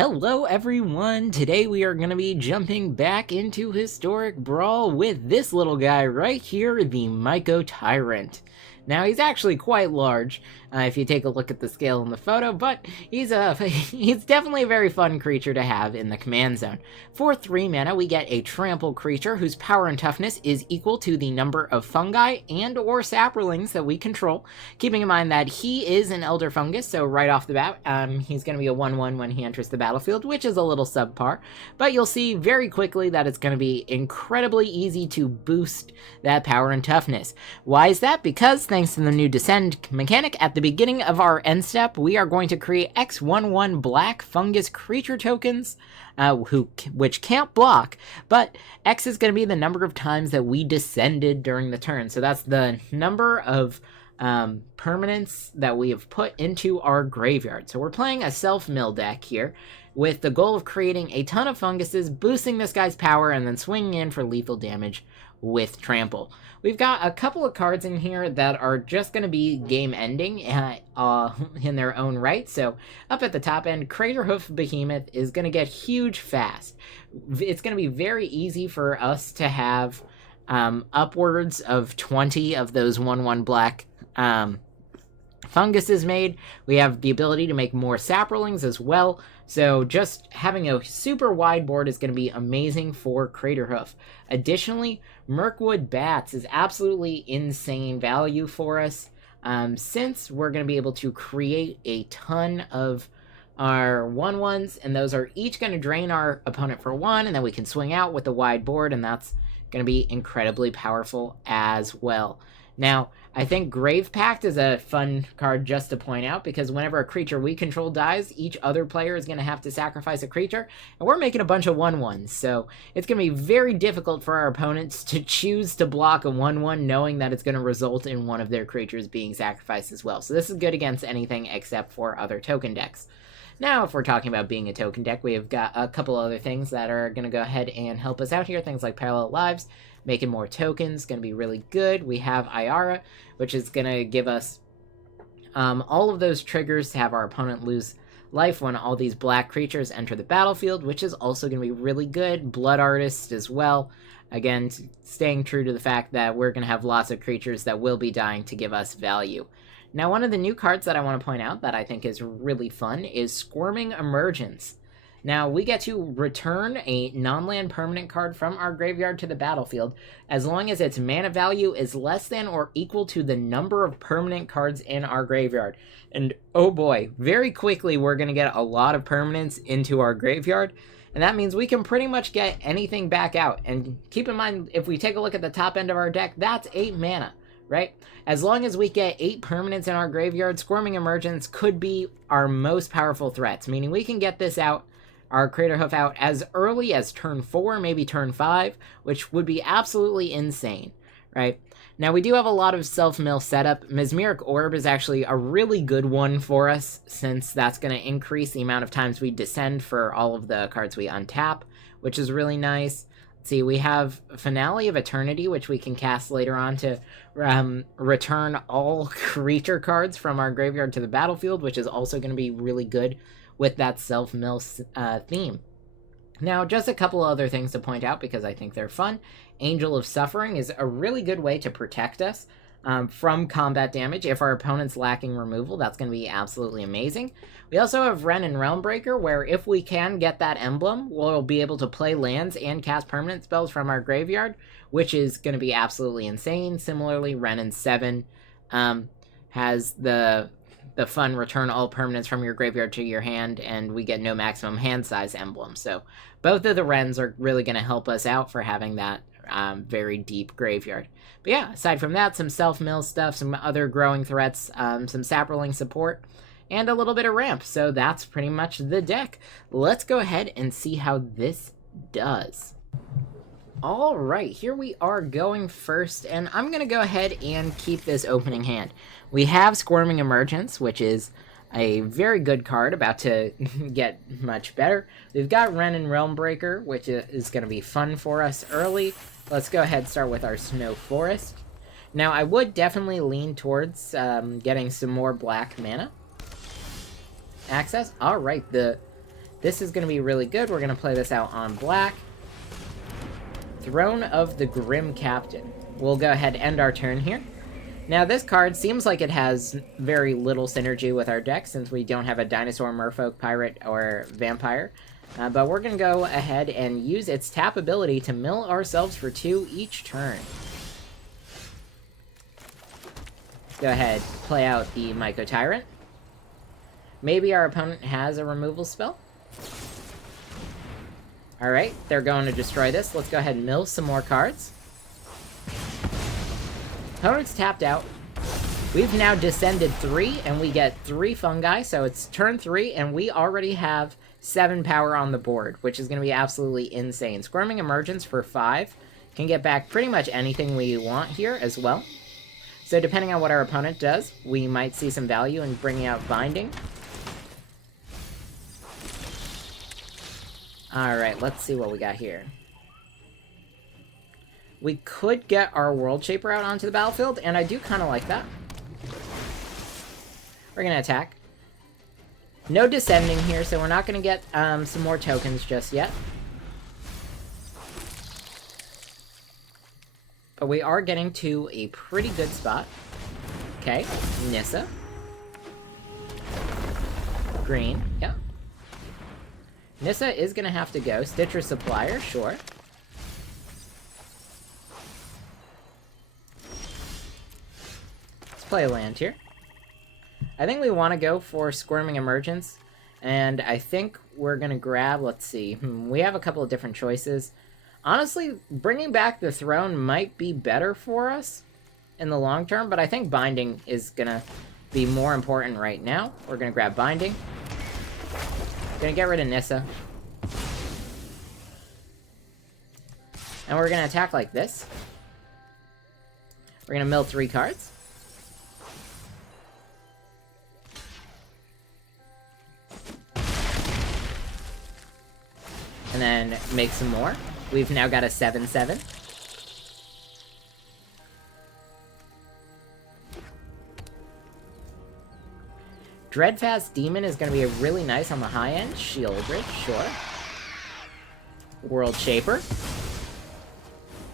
Hello everyone! Today we are going to be jumping back into historic Brawl with this little guy right here, the Mycotyrant. Now he's actually quite large, if you take a look at the scale in the photo, but he's definitely a very fun creature to have in the command zone. For 3 mana, we get a trample creature whose power and toughness is equal to the number of fungi and or saprolings that we control, keeping in mind that he is an elder fungus, so right off the bat, he's going to be a 1-1 when he enters the battlefield, which is a little subpar, but you'll see very quickly that it's going to be incredibly easy to boost that power and toughness. Why is that? Because thanks to the new descend mechanic, at the beginning of our end step, we are going to create X11 black fungus creature tokens, which can't block, but X is going to be the number of times that we descended during the turn. So that's the number of permanents that we have put into our graveyard. So we're playing a self-mill deck here with the goal of creating a ton of funguses, boosting this guy's power, and then swinging in for lethal damage with trample. We've got a couple of cards in here that are just going to be game ending in their own right. So up at the top end, Craterhoof Behemoth is going to get huge fast. It's going to be very easy for us to have upwards of 20 of those 1/1 black funguses made. We have the ability to make more saprolings as well. So just having a super wide board is going to be amazing for Craterhoof. Additionally, Mirkwood Bats is absolutely insane value for us, since we're going to be able to create a ton of our 1/1s, and those are each going to drain our opponent for 1, and then we can swing out with a wide board, and that's going to be incredibly powerful as well. Now, I think Grave Pact is a fun card just to point out, because whenever a creature we control dies, each other player is going to have to sacrifice a creature, and we're making a bunch of 1/1s, so it's going to be very difficult for our opponents to choose to block a 1/1 knowing that it's going to result in one of their creatures being sacrificed as well. So this is good against anything except for other token decks. Now, if we're talking about being a token deck, we have got a couple other things that are going to go ahead and help us out here. Things like Parallel Lives, making more tokens, going to be really good. We have Iara, which is going to give us all of those triggers to have our opponent lose life when all these black creatures enter the battlefield, which is also going to be really good. Blood Artist as well. Again, staying true to the fact that we're going to have lots of creatures that will be dying to give us value. Now, one of the new cards that I want to point out that I think is really fun is Squirming Emergence. Now, we get to return a non-land permanent card from our graveyard to the battlefield as long as its mana value is less than or equal to the number of permanent cards in our graveyard. And oh boy, very quickly we're going to get a lot of permanents into our graveyard, and that means we can pretty much get anything back out. And keep in mind, if we take a look at the top end of our deck, that's 8 mana. Right? As long as we get 8 permanents in our graveyard, Squirming Emergence could be our most powerful threats, meaning we can get this out, our Craterhoof out, as early as turn 4, maybe turn 5, which would be absolutely insane, right? Now, we do have a lot of self-mill setup. Mesmeric Orb is actually a really good one for us, since that's going to increase the amount of times we descend for all of the cards we untap, which is really nice. See, we have Finale of Eternity, which we can cast later on to return all creature cards from our graveyard to the battlefield, which is also going to be really good with that self-mill theme. Now, just a couple other things to point out because I think they're fun. Angel of Suffering is a really good way to protect us from combat damage. If our opponent's lacking removal, that's going to be absolutely amazing. We also have Wrenn and Realmbreaker, where if we can get that emblem, we'll be able to play lands and cast permanent spells from our graveyard, which is going to be absolutely insane. Similarly, Wrenn and 7 has the fun return all permanents from your graveyard to your hand, and we get no maximum hand size emblem. So both of the Wrens are really going to help us out for having that very deep graveyard. But yeah, aside from that, some self-mill stuff, some other growing threats, some saproling support, and a little bit of ramp. So that's pretty much the deck. Let's go ahead and see how this does. All right, here we are going first, and I'm going to go ahead and keep this opening hand. We have Squirming Emergence, which is a very good card, about to get much better. We've got Wrenn and Realmbreaker, which is going to be fun for us early. Let's go ahead and start with our Snow Forest. Now, I would definitely lean towards getting some more black mana access. All right, the This is going to be really good. We're going to play this out on black. Throne of the Grim Captain. We'll go ahead and end our turn here. Now, this card seems like it has very little synergy with our deck since we don't have a dinosaur, merfolk, pirate, or vampire. But we're going to go ahead and use its tap ability to mill ourselves for 2 each turn. Go ahead, play out the Mycotyrant. Maybe our opponent has a removal spell. Alright, they're going to destroy this. Let's go ahead and mill some more cards. Opponent's tapped out. We've now descended 3, and we get 3 fungi, so it's turn 3, and we already have 7 power on the board, which is going to be absolutely insane. Squirming Emergence for 5 can get back pretty much anything we want here as well. So depending on what our opponent does, we might see some value in bringing out Binding. Alright, let's see what we got here. We could get our World Shaper out onto the battlefield, and I do kind of like that. We're going to attack. No descending here, so we're not going to get some more tokens just yet. But we are getting to a pretty good spot. Okay, Nissa. Green, yeah. Nissa is going to have to go. Stitcher Supplier, sure. Let's play a land here. I think we want to go for Squirming Emergence, and I think we're going to grab, let's see, we have a couple of different choices. Honestly, bringing back the throne might be better for us in the long term, but I think Binding is going to be more important right now. We're going to grab Binding. Going to get rid of Nissa. And we're going to attack like this. We're going to mill 3 cards. And then make some more. We've now got a 7/7. Dreadfast Demon is going to be really nice on the high end. Shieldred, sure. World Shaper.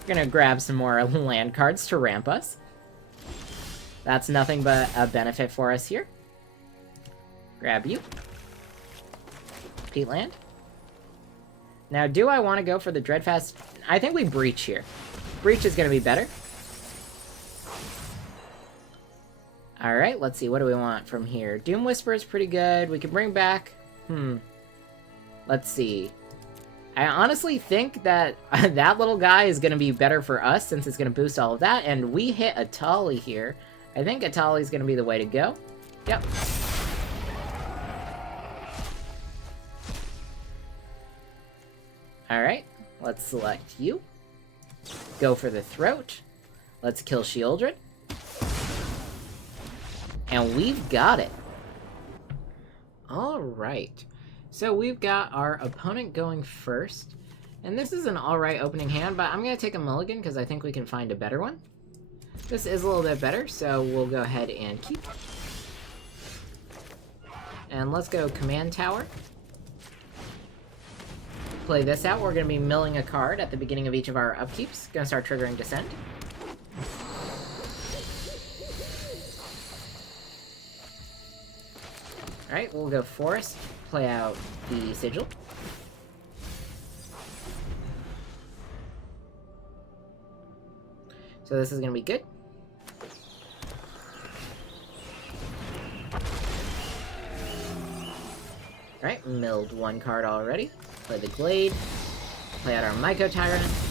We're going to grab some more land cards to ramp us. That's nothing but a benefit for us here. Grab you. Peatland. Now, do I want to go for the Dreadfast? I think we Breach here. Breach is going to be better. Alright, let's see. What do we want from here? Doom Whisper is pretty good. We can bring back... Let's see. I honestly think that that little guy is going to be better for us since it's going to boost all of that. And we hit Atali here. I think Atali is going to be the way to go. Yep. Alright, let's select you. Go for the throat. Let's kill Shieldred. And we've got it. Alright. So we've got our opponent going first. And this is an alright opening hand, but I'm going to take a mulligan because I think we can find a better one. This is a little bit better, so we'll go ahead and keep. And let's go Command Tower. Play this out. We're going to be milling a card at the beginning of each of our upkeeps. Going to start triggering Descent. Alright, we'll go Forest. Play out the Sigil. So this is going to be good. Alright, milled 1 card already. Play the Glade. Play out our Mycotyrant.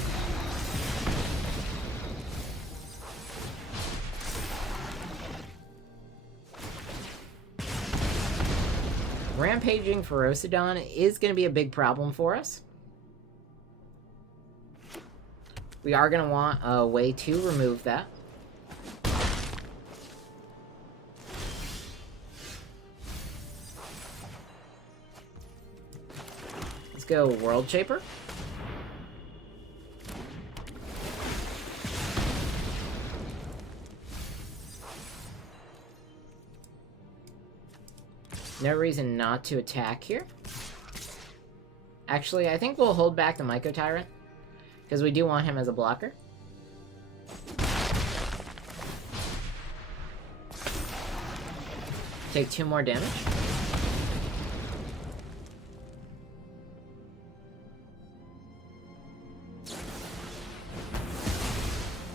Rampaging Ferocidon is going to be a big problem for us. We are going to want a way to remove that. Let's go World Shaper. No reason not to attack here. Actually, I think we'll hold back the Mycotyrant, because we do want him as a blocker. Take 2 more damage.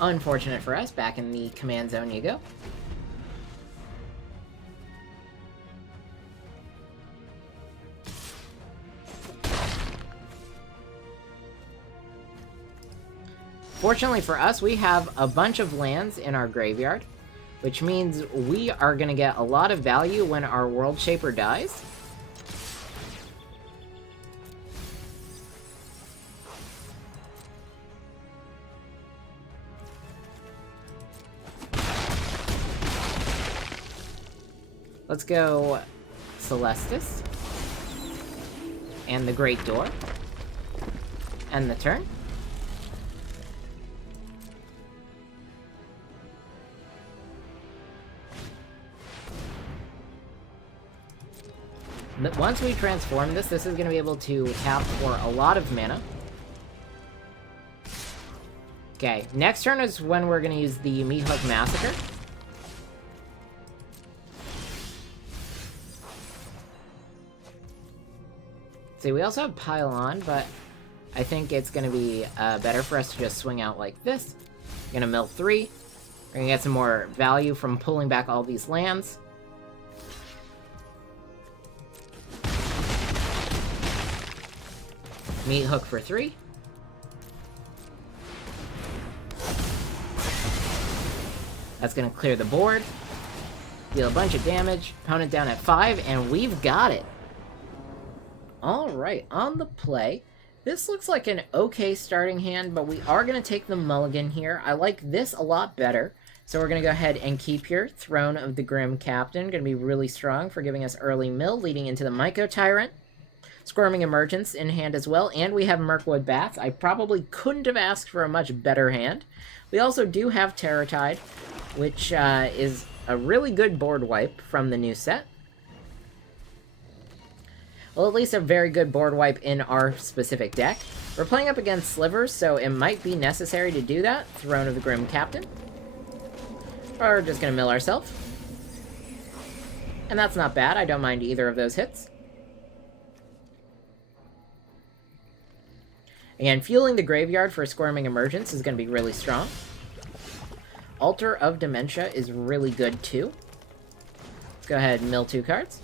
Unfortunate for us, back in the command zone you go. Fortunately for us, we have a bunch of lands in our graveyard, which means we are going to get a lot of value when our World Shaper dies. Let's go Celestis. And the Great Door. And the turn. Once we transform this is going to be able to tap for a lot of mana. Okay, next turn is when we're going to use the Meathook Massacre. See, we also have Pylon, but I think it's going to be better for us to just swing out like this. We're going to mill 3. We're going to get some more value from pulling back all these lands. Meathook for 3. That's going to clear the board. Deal a bunch of damage. Opponent down at 5, and we've got it. Alright, on the play. This looks like an okay starting hand, but we are going to take the mulligan here. I like this a lot better. So we're going to go ahead and keep here. Throne of the Grim Captain. Going to be really strong for giving us early mill, leading into the Mycotyrant. Squirming Emergence in hand as well, and we have Mirkwood Bats. I probably couldn't have asked for a much better hand. We also do have Terrortide, which is a really good board wipe from the new set. Well, at least a very good board wipe in our specific deck. We're playing up against Slivers, so it might be necessary to do that. Throne of the Grim Captain. Or we're just going to mill ourselves. And that's not bad. I don't mind either of those hits. Again, fueling the graveyard for Squirming Emergence is going to be really strong. Altar of Dementia is really good too. Let's go ahead and mill 2 cards.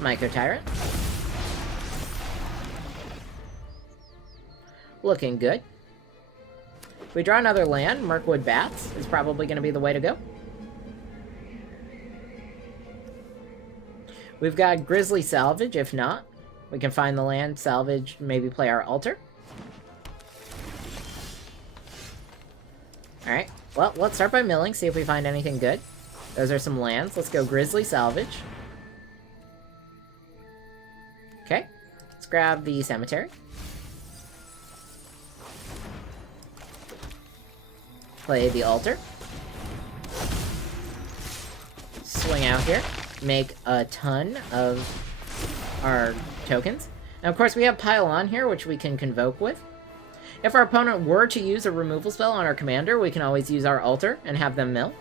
Mycotyrant. Looking good. If we draw another land, Mirkwood Bats is probably going to be the way to go. We've got Grizzly Salvage, if not. We can find the land, salvage, maybe play our altar. Alright, well, let's start by milling, see if we find anything good. Those are some lands. Let's go Grizzly Salvage. Okay, let's grab the Cemetery. Play the altar. Swing out here. Make a ton of our tokens. And of course we have Pylon here, which we can Convoke with. If our opponent were to use a removal spell on our commander, we can always use our altar and have them mill.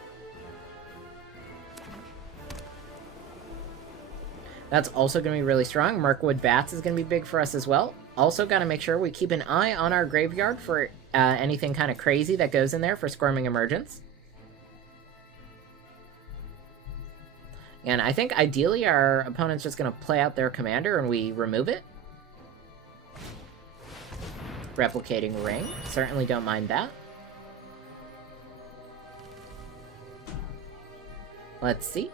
That's also going to be really strong. Mirkwood Bats is going to be big for us as well. Also got to make sure we keep an eye on our graveyard for anything kind of crazy that goes in there for Squirming Emergence. And I think ideally our opponent's just going to play out their commander and we remove it. Replicating Ring. Certainly don't mind that. Let's see.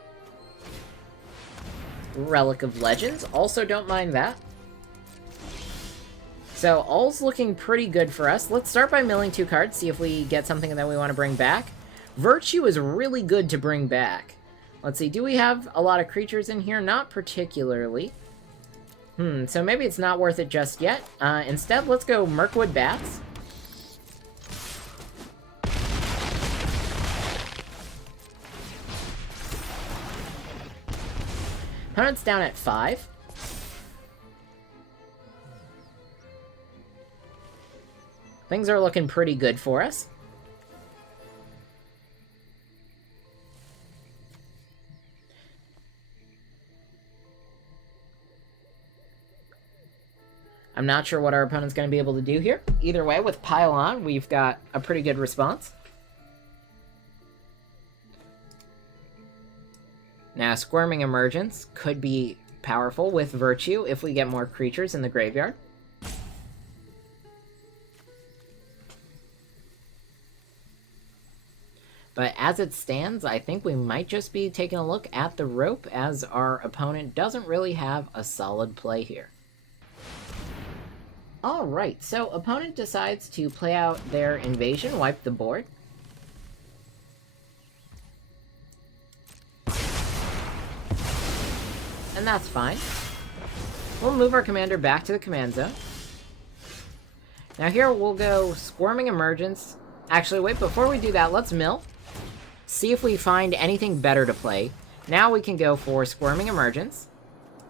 Relic of Legends. Also don't mind that. So all's looking pretty good for us. Let's start by milling 2 cards, see if we get something that we want to bring back. Virtue is really good to bring back. Let's see, do we have a lot of creatures in here? Not particularly. So maybe it's not worth it just yet. Instead, let's go Mirkwood Bats. Opponent's down at 5. Things are looking pretty good for us. I'm not sure what our opponent's going to be able to do here. Either way, with Pile On, we've got a pretty good response. Now, Squirming Emergence could be powerful with Virtue if we get more creatures in the graveyard. But as it stands, I think we might just be taking a look at the rope, as our opponent doesn't really have a solid play here. Alright, so opponent decides to play out their invasion, wipe the board. And that's fine. We'll move our commander back to the command zone. Now here we'll go Squirming Emergence. Actually, wait, before we do that, let's mill. See if we find anything better to play. Now we can go for Squirming Emergence.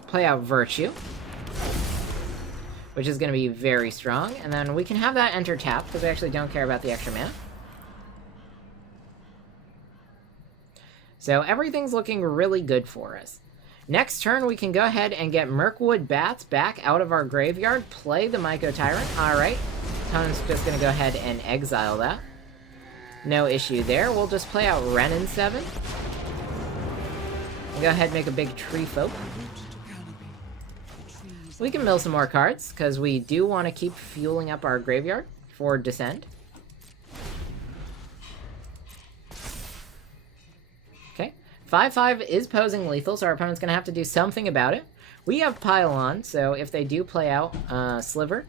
Play out Virtue, which is going to be very strong. And then we can have that enter tap, because we actually don't care about the extra mana. So everything's looking really good for us. Next turn, we can go ahead and get Mirkwood Bats back out of our graveyard, play the Mycotyrant. Alright, opponent's just going to go ahead and exile that. No issue there. We'll just play out Renin 7. Go ahead and make a big Tree Folk. We can mill some more cards, because we do want to keep fueling up our graveyard for Descend. Okay. 5/5 is posing lethal, so our opponent's going to have to do something about it. We have Pile On, so if they do play out Sliver,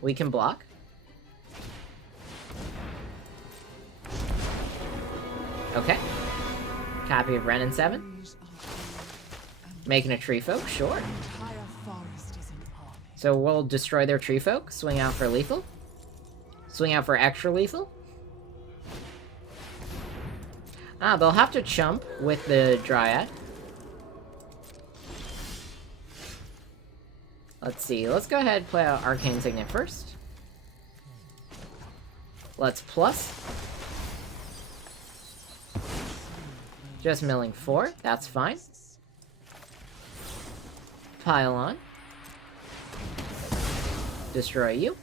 we can block. Okay. Copy of Renin 7. Making a Tree Folk, sure. So we'll destroy their Tree Folk, swing out for lethal. Swing out for extra lethal. Ah, they'll have to chump with the Dryad. Let's see, let's go ahead and play out Arcane Signet first. Let's plus. Just milling 4, that's fine. Pile On. Destroy you.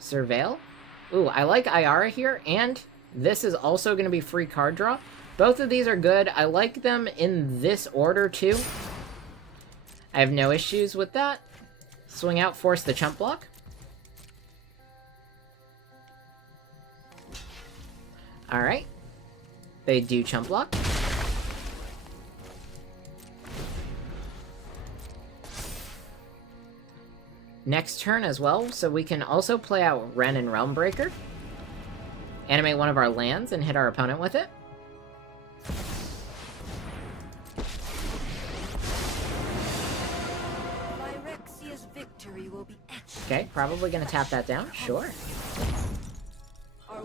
Surveil. Ooh, I like Iara here, and this is also going to be free card draw. Both of these are good. I like them in this order, too. I have no issues with that. Swing out, force the chump block. Alright. They do chump block. Next turn as well, so we can also play out Ren and Realmbreaker. Animate one of our lands and hit our opponent with it. Okay, probably gonna tap that down, sure.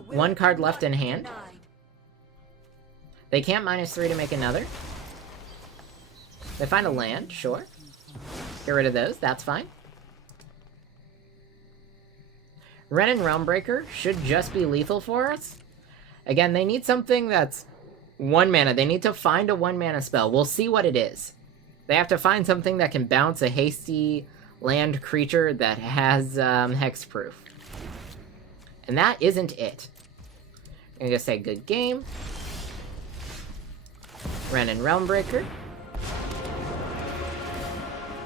One card left in hand. They can't -3 to make another. They find a land, sure. Get rid of those, that's fine. Ren and Realmbreaker should just be lethal for us. Again, they need something that's 1 mana. They need to find a 1 mana spell. We'll see what it is. They have to find something that can bounce a hasty land creature that has hexproof. And that isn't it. I'm gonna say good game. Ren and Realmbreaker.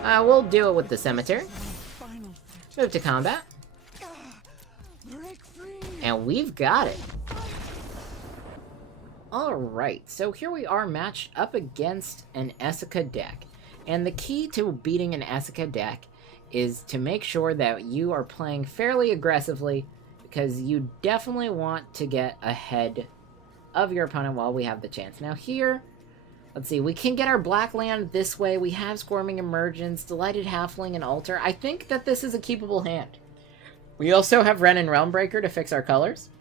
We'll do it with the Cemetery. Move to combat. And we've got it. Alright, so here we are matched up against an Esika deck. And the key to beating an Esika deck is to make sure that you are playing fairly aggressively, because you definitely want to get ahead of your opponent while we have the chance. Now here, let's see, we can get our black land this way. We have Squirming Emergence, Delighted Halfling, and Altar. I think that this is a keepable hand. We also have Ren and Realmbreaker to fix our colors.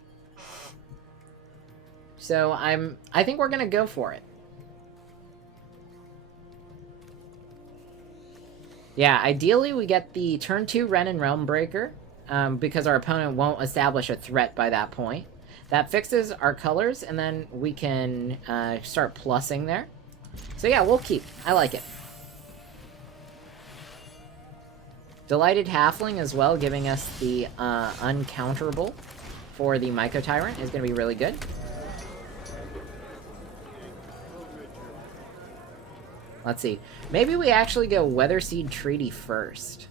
So I think we're gonna go for it. Yeah, ideally we get the turn 2 Ren and Realmbreaker, because our opponent won't establish a threat by that point. That fixes our colors, and then we can start plussing there. So yeah, we'll keep. I like it. Delighted Halfling as well, giving us the uncounterable for the Mycotyrant is going to be really good. Let's see. Maybe we actually go Weatherseed Treaty first.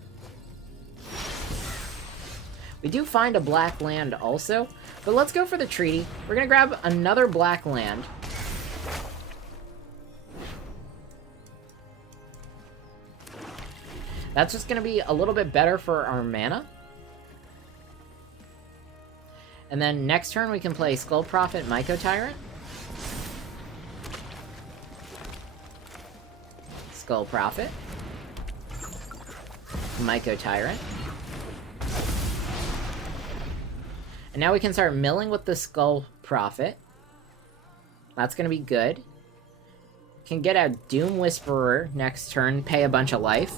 We do find a black land also, but let's go for the treaty. We're going to grab another black land. That's just going to be a little bit better for our mana. And then next turn we can play Skull Prophet Mycotyrant. Skull Prophet. Mycotyrant. And now we can start milling with the Skull Prophet. That's going to be good. Can get a Doom Whisperer next turn, pay a bunch of life.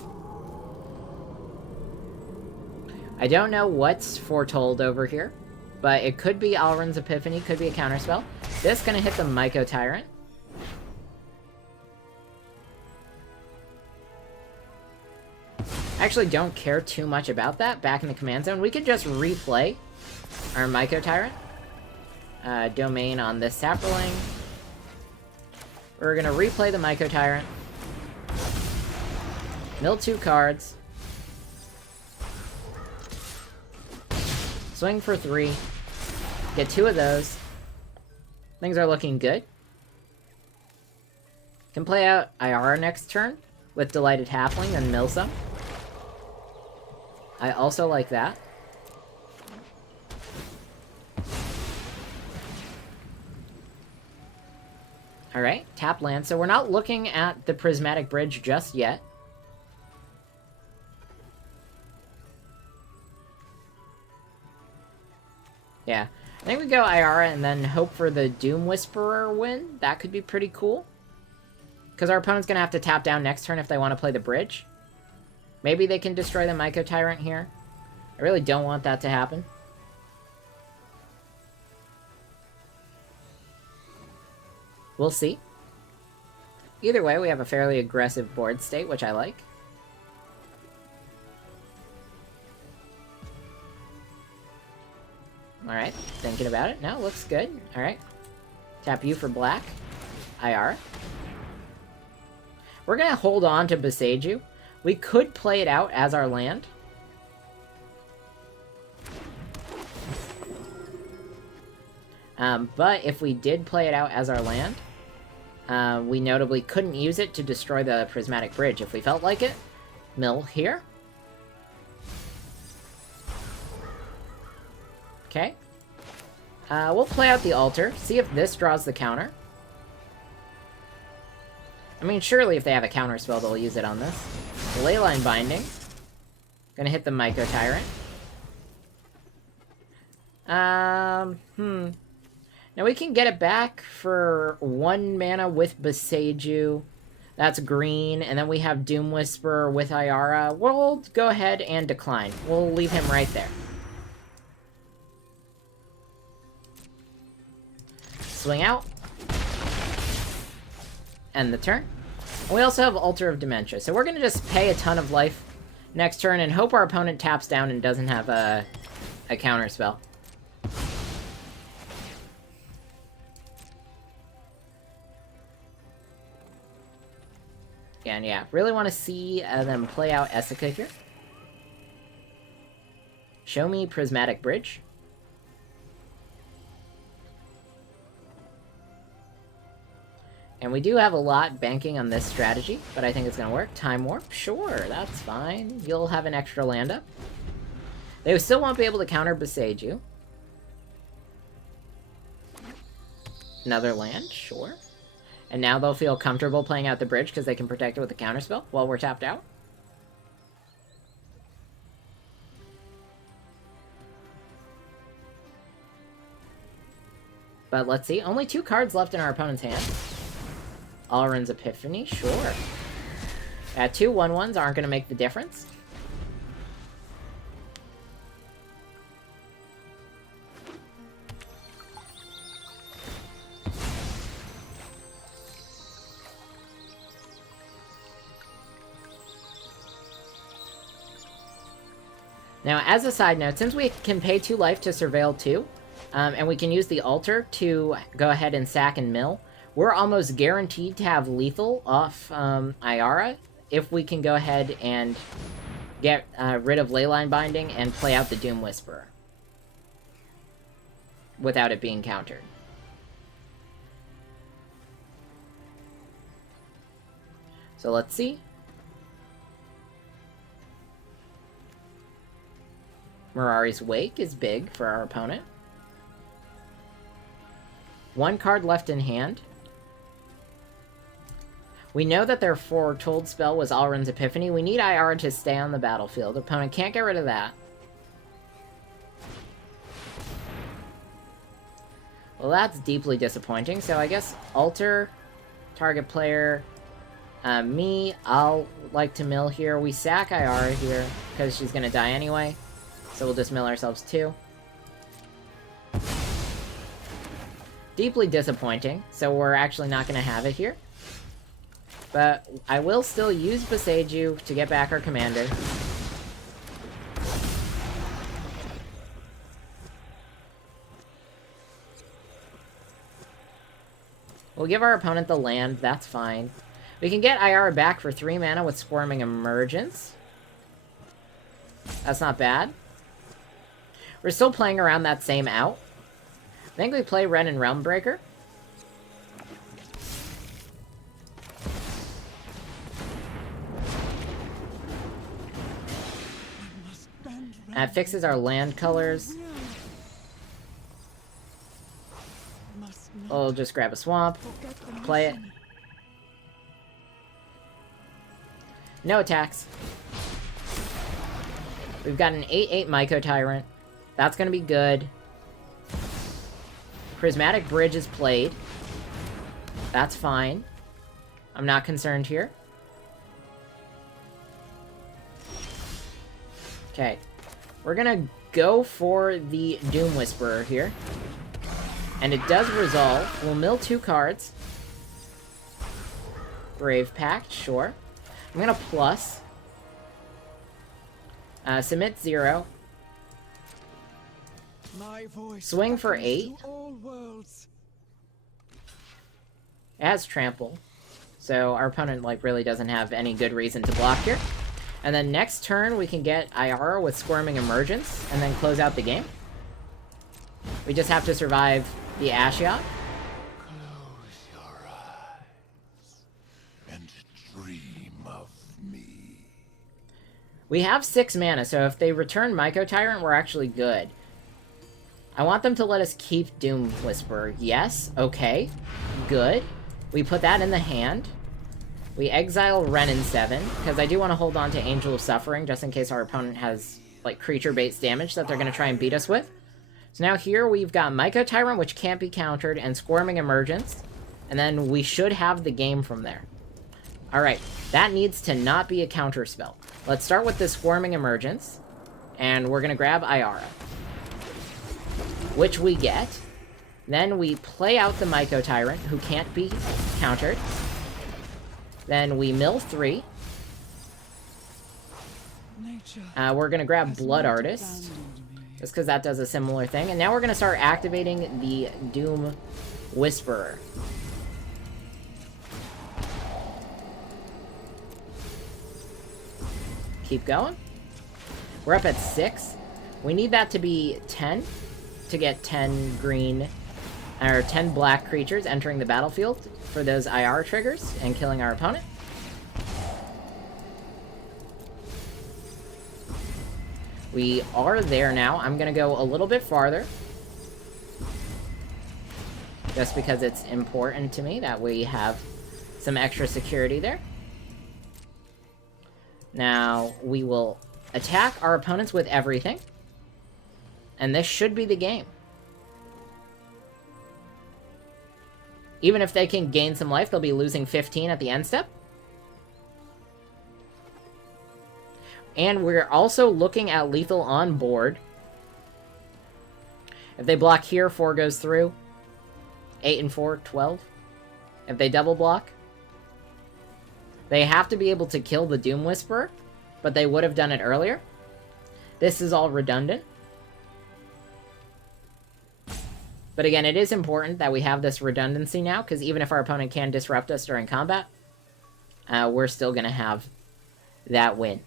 I don't know what's foretold over here, but it could be Alrund's Epiphany, could be a counterspell. This is going to hit the Mycotyrant. I actually don't care too much about that back in the command zone. We could just replay our Mycotyrant. Domain on this Saproling. We're going to replay the Mycotyrant. Mill 2 cards. Swing for 3. Get 2 of those. Things are looking good. Can play out Iara next turn with Delighted Halfling and mill some. I also like that. Alright, tap land. So we're not looking at the Prismatic Bridge just yet. Yeah. I think we go Iara and then hope for the Doom Whisperer win. That could be pretty cool. Because our opponent's going to have to tap down next turn if they want to play the bridge. Maybe they can destroy the Mycotyrant here. I really don't want that to happen. We'll see. Either way, we have a fairly aggressive board state, which I like. Alright, thinking about it. No, looks good. Alright. Tap you for black. IR. We're going to hold on to Beseiju. We could play it out as our land. But if we did play it out as our land, we notably couldn't use it to destroy the Prismatic Bridge. If we felt like it, mill here. Okay. We'll play out the altar, see if this draws the counter. I mean, surely if they have a counter spell, they'll use it on this. Leyline Binding. Gonna hit the Mycotyrant. Now we can get it back for 1 mana with Beseiju. That's green, and then we have Doom Whisperer with Iara. We'll go ahead and decline. We'll leave him right there. Swing out. End the turn. And we also have Altar of Dementia, so we're going to just pay a ton of life next turn and hope our opponent taps down and doesn't have a counter spell. And yeah, really want to see them play out Essica here. Show me Prismatic Bridge. And we do have a lot banking on this strategy, but I think it's going to work. Time Warp? Sure, that's fine. You'll have an extra land up. They still won't be able to counter Beseiju. Another land? Sure. And now they'll feel comfortable playing out the bridge because they can protect it with a counterspell while we're tapped out. But let's see. Only 2 cards left in our opponent's hand. Alrund's Epiphany, sure. 2 1/1s aren't going to make the difference. Now, as a side note, since we can pay 2 life to Surveil 2, and we can use the altar to go ahead and sack and mill, we're almost guaranteed to have lethal off Iara if we can go ahead and get rid of Leyline Binding and play out the Doom Whisperer without it being countered. So let's see. Mirari's Wake is big for our opponent. 1 card left in hand. We know that their foretold spell was Alrund's Epiphany. We need Iara to stay on the battlefield. Opponent can't get rid of that. Well, that's deeply disappointing. So I guess alter, target player, me, I'll like to mill here. We sack Iara here because she's going to die anyway. So we'll just mill ourselves too. Deeply disappointing, so we're actually not going to have it here. But I will still use Boseiju to get back our commander. We'll give our opponent the land, that's fine. We can get Iara back for 3 mana with Squirming Emergence. That's not bad. We're still playing around that same out. I think we play Ren and Realmbreaker. That fixes our land colors. We'll just grab a swamp, play it. No attacks. We've got an 8/8 Mycotyrant. That's going to be good. Prismatic Bridge is played. That's fine. I'm not concerned here. Okay. We're going to go for the Doom Whisperer here. And it does resolve. We'll mill 2 cards. Brave Pact, sure. I'm going to plus. Submit 0. Swing for 8. It has trample. So our opponent, like, really doesn't have any good reason to block here. And then next turn, we can get Iara with Squirming Emergence, and then close out the game. We just have to survive the Ashiok. Close your eyes and dream of me. We have 6 mana, so if they return Mycotyrant, we're actually good. I want them to let us keep Doom Whisperer. Yes, okay, good. We put that in the hand. We exile Ren in 7, because I do want to hold on to Angel of Suffering, just in case our opponent has, like, creature-based damage that they're going to try and beat us with. So now here we've got Mycotyrant, which can't be countered, and Squirming Emergence, and then we should have the game from there. Alright, that needs to not be a counter spell. Let's start with the Squirming Emergence, and we're going to grab Iara, which we get. Then we play out the Mycotyrant, who can't be countered. Then we mill 3. We're going to grab Blood Artist, just because that does a similar thing. And now we're going to start activating the Doom Whisperer. Keep going. We're up at 6. We need that to be 10 to get 10 green, or 10 black creatures entering the battlefield for those IR triggers and killing our opponent. We are there now. I'm going to go a little bit farther, just because it's important to me that we have some extra security there. Now, we will attack our opponents with everything, and this should be the game. Even if they can gain some life, they'll be losing 15 at the end step. And we're also looking at lethal on board. If they block here, 4 goes through. 8 and 4, 12. If they double block, they have to be able to kill the Doom Whisperer, but they would have done it earlier. this is all redundant. But again, it is important that we have this redundancy now, because even if our opponent can disrupt us during combat, we're still going to have that win.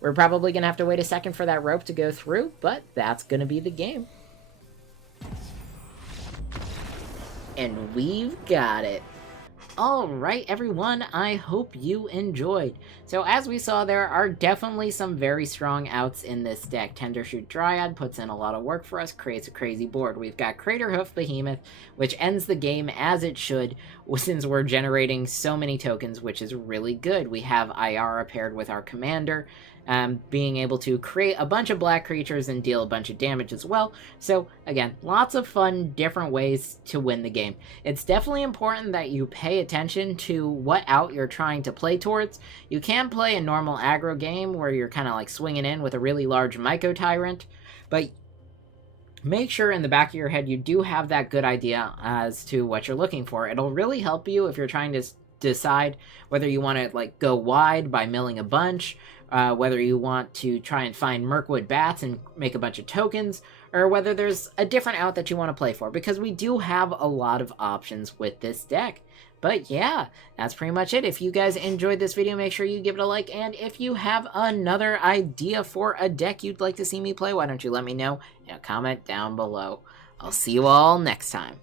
We're probably going to have to wait a second for that rope to go through, but that's going to be the game. And we've got it. Alright everyone, I hope you enjoyed. So as we saw, there are definitely some very strong outs in this deck. Tendershoot Dryad puts in a lot of work for us, creates a crazy board. We've got Craterhoof Behemoth, which ends the game as it should, since we're generating so many tokens, which is really good. We have Iara paired with our commander, being able to create a bunch of black creatures and deal a bunch of damage as well. So again, lots of fun, different ways to win the game. It's definitely important that you pay attention to what out you're trying to play towards. You can play a normal aggro game where you're kind of like swinging in with a really large Mycotyrant, but make sure in the back of your head you do have that good idea as to what you're looking for. It'll really help you if you're trying to decide whether you want to like go wide by milling a bunch, whether you want to try and find Mirkwood Bats and make a bunch of tokens, or whether there's a different out that you want to play for, because we do have a lot of options with this deck. But yeah, that's pretty much it. If you guys enjoyed this video, make sure you give it a like, and if you have another idea for a deck you'd like to see me play, why don't you let me know in a comment down below. I'll see you all next time.